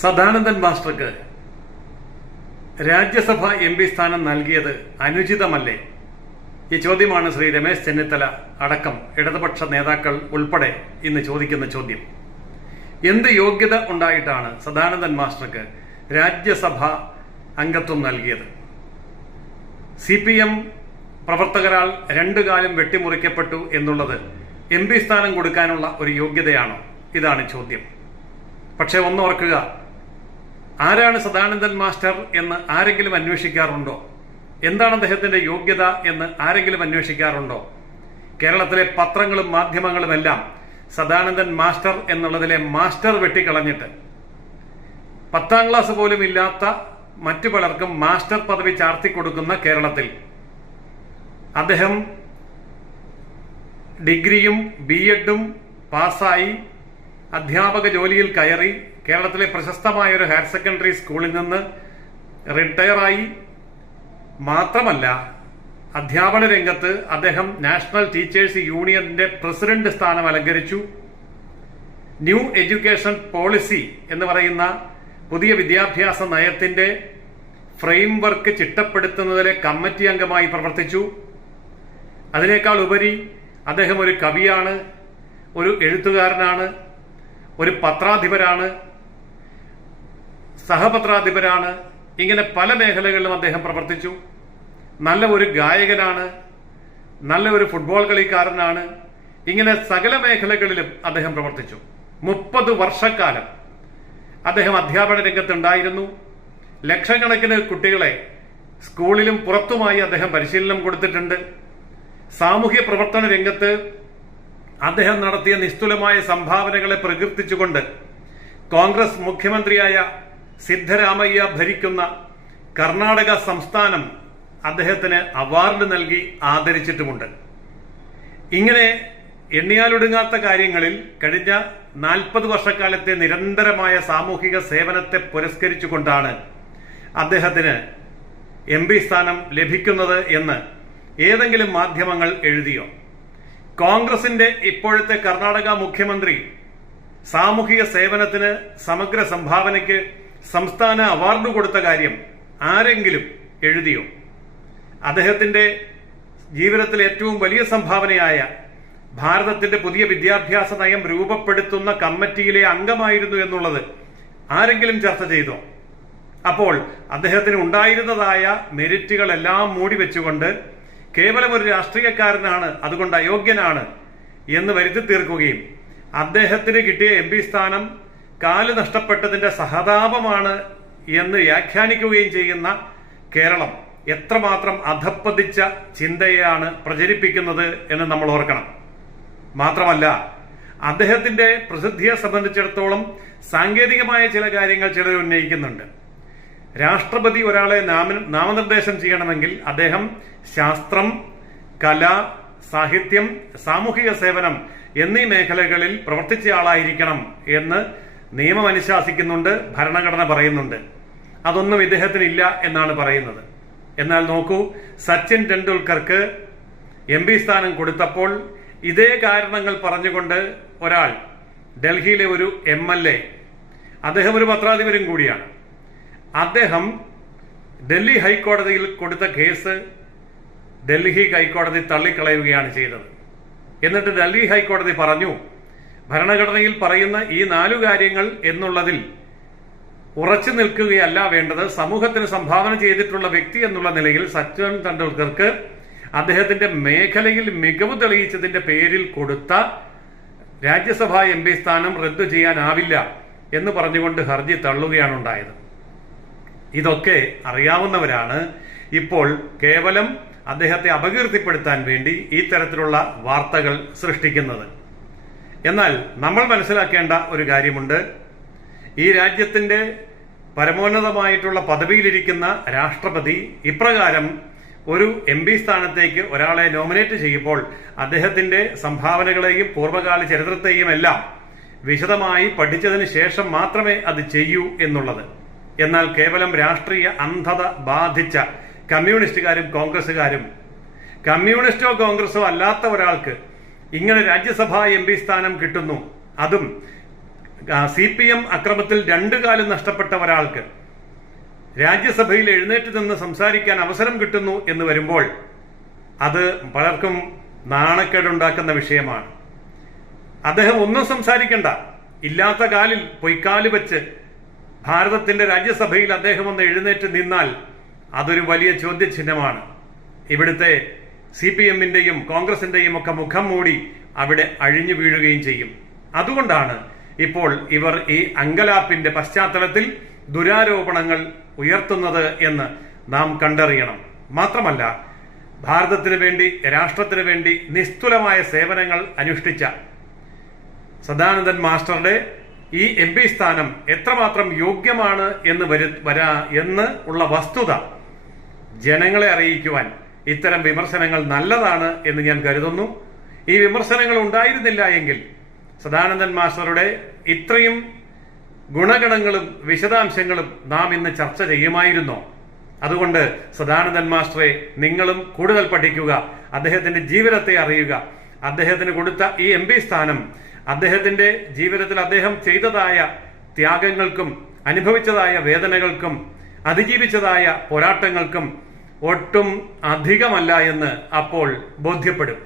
Sadanandan മാസ്റ്റർക്ക് Rajya Sabha MP സ്ഥാനം നൽകിയത് അനുചിതമല്ലേ? ഈ ചോദ്യമാണ് ശ്രീ രമേശ് ചെന്നിത്തല അടക്കം ഇടതുപക്ഷ നേതാക്കൾ ഉൾപ്പെടെ ഇന്ന് ചോദിക്കുന്ന ചോദ്യം. എന്ത് യോഗ്യത ഉണ്ടായിട്ടാണ് സദാനന്ദൻ മാസ്റ്റർക്ക് രാജ്യസഭ അംഗത്വം നൽകിയത്? CPM പ്രവർത്തകരാൽ രണ്ടു കാലം വെട്ടിമുറിക്കപ്പെട്ടു എന്നുള്ളത് MP സ്ഥാനം കൊടുക്കാനുള്ള ഒരു യോഗ്യതയാണോ? ഇതാണ് ചോദ്യം. പക്ഷെ ഒന്നോർക്കുക, ആരാണ് സദാനന്ദൻ മാസ്റ്റർ എന്ന് ആരെങ്കിലും അന്വേഷിക്കാറുണ്ടോ? എന്താണ് അദ്ദേഹത്തിന്റെ യോഗ്യത എന്ന് ആരെങ്കിലും അന്വേഷിക്കാറുണ്ടോ? കേരളത്തിലെ പത്രങ്ങളും മാധ്യമങ്ങളുമെല്ലാം സദാനന്ദൻ മാസ്റ്റർ എന്നുള്ളതിലെ മാസ്റ്റർ വെട്ടിക്കളഞ്ഞിട്ട് 10ാം ക്ലാസ് പോലും ഇല്ലാത്ത മറ്റു പലർക്കും മാസ്റ്റർ പദവി ചാർത്തിക്കൊടുക്കുന്ന കേരളത്തിൽ അദ്ദേഹം ഡിഗ്രിയും B.Ed.ഉം പാസ്സായി അധ്യാപക ജോലിയിൽ കയറി കേരളത്തിലെ പ്രശസ്തമായ ഒരു ഹയർ സെക്കൻഡറി സ്കൂളിൽ നിന്ന് റിട്ടയറായി. മാത്രമല്ല, അധ്യാപന രംഗത്ത് അദ്ദേഹം നാഷണൽ ടീച്ചേഴ്സ് യൂണിയന്റെ പ്രസിഡന്റ് സ്ഥാനം അലങ്കരിച്ചു. ന്യൂ എഡ്യൂക്കേഷൻ പോളിസി എന്ന് പറയുന്ന പുതിയ വിദ്യാഭ്യാസ നയത്തിന്റെ ഫ്രെയിംവർക്ക് ചിട്ടപ്പെടുത്തുന്നതിലെ കമ്മിറ്റി അംഗമായി പ്രവർത്തിച്ചു. അതിനേക്കാൾ ഉപരി അദ്ദേഹം ഒരു കവിയാണ്, ഒരു എഴുത്തുകാരനാണ്, ഒരു പത്രാധിപരാണ്, സഹപത്രാധിപരാണ്. ഇങ്ങനെ പല മേഖലകളിലും അദ്ദേഹം പ്രവർത്തിച്ചു. നല്ല ഒരു ഗായകനാണ്, നല്ല ഒരു ഫുട്ബോൾ കളിക്കാരനാണ്. ഇങ്ങനെ സകല മേഖലകളിലും അദ്ദേഹം പ്രവർത്തിച്ചു. 30 വർഷക്കാലം അദ്ദേഹം അധ്യാപന രംഗത്തുണ്ടായിരുന്നു. ലക്ഷക്കണക്കിന് കുട്ടികളെ സ്കൂളിലും പുറത്തുമായി അദ്ദേഹം പരിശീലനം കൊടുത്തിട്ടുണ്ട്. സാമൂഹ്യ പ്രവർത്തന രംഗത്ത് അദ്ദേഹം നടത്തിയ നിസ്തുലമായ സംഭാവനകളെ പ്രകീർത്തിച്ചുകൊണ്ട് കോൺഗ്രസ് മുഖ്യമന്ത്രിയായ സിദ്ധരാമയ്യ ഭരിക്കുന്ന കർണാടക സംസ്ഥാനം അദ്ദേഹത്തിന് അവാർഡ് നൽകി ആദരിച്ചിട്ടുമുണ്ട്. ഇങ്ങനെ എണ്ണിയാലൊടുങ്ങാത്ത കാര്യങ്ങളിൽ കഴിഞ്ഞ 40 വർഷക്കാലത്തെ നിരന്തരമായ സാമൂഹിക സേവനത്തെ പുരസ്കരിച്ചുകൊണ്ടാണ് അദ്ദേഹത്തിന് MP സ്ഥാനം ലഭിക്കുന്നത് എന്ന് ഏതെങ്കിലും മാധ്യമങ്ങൾ എഴുതിയോ? കോൺഗ്രസിന്റെ ഇപ്പോഴത്തെ കർണാടക മുഖ്യമന്ത്രി സാമൂഹിക സേവനത്തിന് സമഗ്ര സംഭാവനയ്ക്ക് സംസ്ഥാന അവാർഡ് കൊടുത്ത കാര്യം ആരെങ്കിലും എഴുതിയോ? അദ്ദേഹത്തിന്റെ ജീവിതത്തിലെ ഏറ്റവും വലിയ സംഭാവനയായ ഭാരതത്തിന്റെ പുതിയ വിദ്യാഭ്യാസ നയം രൂപപ്പെടുത്തുന്ന കമ്മിറ്റിയിലെ അംഗമായിരുന്നു എന്നുള്ളത് ആരെങ്കിലും ചർച്ച ചെയ്തോ? അപ്പോൾ അദ്ദേഹത്തിന് ഉണ്ടായിരുന്നതായ മെരിറ്റുകളെല്ലാം മൂടി വെച്ചുകൊണ്ട് കേവലം ഒരു രാഷ്ട്രീയക്കാരനാണ്, അതുകൊണ്ട് അയോഗ്യനാണ് എന്ന് വരുത്തി തീർക്കുകയും അദ്ദേഹത്തിന് കിട്ടിയ MP സ്ഥാനം കാല് നഷ്ടപ്പെട്ടതിന്റെ സഹതാപമാണ് എന്ന് വ്യാഖ്യാനിക്കുകയും ചെയ്യുന്ന കേരളം എത്രമാത്രം അധപ്പതിച്ച ചിന്തയാണ് പ്രചരിപ്പിക്കുന്നത് എന്ന് നമ്മൾ ഓർക്കണം. മാത്രമല്ല, അദ്ദേഹത്തിന്റെ പ്രസിദ്ധിയെ സംബന്ധിച്ചിടത്തോളം സാങ്കേതികമായ ചില കാര്യങ്ങൾ ചിലർ ഉന്നയിക്കുന്നുണ്ട്. രാഷ്ട്രപതി ഒരാളെ നാമനിർദ്ദേശം ചെയ്യണമെങ്കിൽ അദ്ദേഹം ശാസ്ത്രം, കല, സാഹിത്യം, സാമൂഹിക സേവനം എന്നീ മേഖലകളിൽ പ്രവർത്തിച്ചയാളായിരിക്കണം എന്ന് നിയമം അനുശാസിക്കുന്നുണ്ട്, ഭരണഘടന പറയുന്നുണ്ട്. അതൊന്നും ഇദ്ദേഹത്തിനില്ല എന്നാണ് പറയുന്നത്. എന്നാൽ നോക്കൂ, സച്ചിൻ ടെണ്ടുൽക്കർക്ക് MP സ്ഥാനം കൊടുത്തപ്പോൾ ഇതേ കാരണങ്ങൾ പറഞ്ഞുകൊണ്ട് ഒരാൾ, ഡൽഹിയിലെ ഒരു MLA, അദ്ദേഹം ഒരു പത്രാധിപരും കൂടിയാണ്, അദ്ദേഹം ഡൽഹി ഹൈക്കോടതിയിൽ കൊടുത്ത കേസ് ഡൽഹി ഹൈക്കോടതി തള്ളിക്കളയുകയാണ് ചെയ്തത്. എന്നിട്ട് ഡൽഹി ഹൈക്കോടതി പറഞ്ഞു, ഭരണഘടനയിൽ പറയുന്ന ഈ 4 കാര്യങ്ങൾ എന്നുള്ളതിൽ ഉറച്ചു നിൽക്കുകയല്ല വേണ്ടത്. സമൂഹത്തിന് സംഭാവന ചെയ്തിട്ടുള്ള വ്യക്തി എന്നുള്ള നിലയിൽ സച്ചിൻ ടെണ്ടുൽക്കർക്ക് അദ്ദേഹത്തിന്റെ മേഖലയിൽ മികവ് തെളിയിച്ചതിന്റെ പേരിൽ കൊടുത്ത രാജ്യസഭാ MP സ്ഥാനം റദ്ദു ചെയ്യാനാവില്ല എന്ന് പറഞ്ഞുകൊണ്ട് ഹർജി തള്ളുകയാണ് ഉണ്ടായത്. ഇതൊക്കെ അറിയാവുന്നവരാണ് ഇപ്പോൾ കേവലം അദ്ദേഹത്തെ അപകീർത്തിപ്പെടുത്താൻ വേണ്ടി ഈ തരത്തിലുള്ള വാർത്തകൾ സൃഷ്ടിക്കുന്നത്. എന്നാൽ നമ്മൾ മനസ്സിലാക്കേണ്ട ഒരു കാര്യമുണ്ട്. ഈ രാജ്യത്തിന്റെ പരമോന്നതമായിട്ടുള്ള പദവിയിലിരിക്കുന്ന രാഷ്ട്രപതി ഇപ്രകാരം ഒരു MP സ്ഥാനത്തേക്ക് ഒരാളെ നോമിനേറ്റ് ചെയ്യുമ്പോൾ അദ്ദേഹത്തിന്റെ സംഭാവനകളെയും പൂർവ്വകാല ചരിത്രത്തെയും എല്ലാം വിശദമായി പഠിച്ചതിന് ശേഷം മാത്രമേ അത് ചെയ്യൂ എന്നുള്ളത്. എന്നാൽ കേവലം രാഷ്ട്രീയ അന്ധത ബാധിച്ച കമ്മ്യൂണിസ്റ്റുകാരും കോൺഗ്രസുകാരും, കമ്മ്യൂണിസ്റ്റോ കോൺഗ്രസോ അല്ലാത്ത ഒരാൾക്ക് ഇങ്ങനെ രാജ്യസഭാ MP സ്ഥാനം കിട്ടുന്നു, അതും CPM അക്രമത്തിൽ 2 കാലും നഷ്ടപ്പെട്ട ഒരാൾക്ക് രാജ്യസഭയിൽ എഴുന്നേറ്റ് നിന്ന് സംസാരിക്കാൻ അവസരം കിട്ടുന്നു എന്ന് വരുമ്പോൾ അത് പലർക്കും നാണക്കേടുണ്ടാക്കുന്ന വിഷയമാണ്. അദ്ദേഹം ഒന്നും സംസാരിക്കണ്ട, ഇല്ലാത്ത കാലിൽ പൊയ്ക്കാല് വെച്ച് ഭാരതത്തിന്റെ രാജ്യസഭയിൽ അദ്ദേഹം ഒന്ന് എഴുന്നേറ്റ് നിന്നാൽ അതൊരു വലിയ ചോദ്യചിഹ്നമാണ്. ഇവിടുത്തെ CPMന്റെയും കോൺഗ്രസിന്റെയും ഒക്കെ മുഖം മൂടി അവിടെ അഴിഞ്ഞു വീഴുകയും ചെയ്യും. അതുകൊണ്ടാണ് ഇപ്പോൾ ഇവർ ഈ അങ്കലാപ്പിന്റെ പശ്ചാത്തലത്തിൽ ദുരാരോപണങ്ങൾ ഉയർത്തുന്നത് എന്ന് നാം കണ്ടറിയണം. മാത്രമല്ല, ഭാരതത്തിന് വേണ്ടി, രാഷ്ട്രത്തിന് വേണ്ടി നിസ്തുലമായ സേവനങ്ങൾ അനുഷ്ഠിച്ച സദാനന്ദൻ മാസ്റ്ററുടെ ഈ MP സ്ഥാനം എത്രമാത്രം യോഗ്യമാണ് എന്ന് ഉള്ള വസ്തുത ജനങ്ങളെ അറിയിക്കുവാൻ ഇത്തരം വിമർശനങ്ങൾ നല്ലതാണ് എന്ന് ഞാൻ കരുതുന്നു. ഈ വിമർശനങ്ങൾ ഉണ്ടായിരുന്നില്ല എങ്കിൽ സദാനന്ദൻ മാസ്റ്ററുടെ ഇത്രയും ഗുണഗണങ്ങളും വിശദാംശങ്ങളും നാം ഇന്ന് ചർച്ച ചെയ്യുമായിരുന്നോ? അതുകൊണ്ട് സദാനന്ദൻ മാസ്റ്ററെ നിങ്ങളും കൂടുതൽ പഠിക്കുക, അദ്ദേഹത്തിന്റെ ജീവിതത്തെ അറിയുക. അദ്ദേഹത്തിന് കൊടുത്ത ഈ MP സ്ഥാനം അദ്ദേഹത്തിന്റെ ജീവിതത്തിൽ അദ്ദേഹം ചെയ്തതായ ത്യാഗങ്ങൾക്കും അനുഭവിച്ചതായ വേദനകൾക്കും അതിജീവിച്ചതായ പോരാട്ടങ്ങൾക്കും ഒട്ടും അധികമല്ല എന്ന് അപ്പോൾ ബോധ്യപ്പെടും.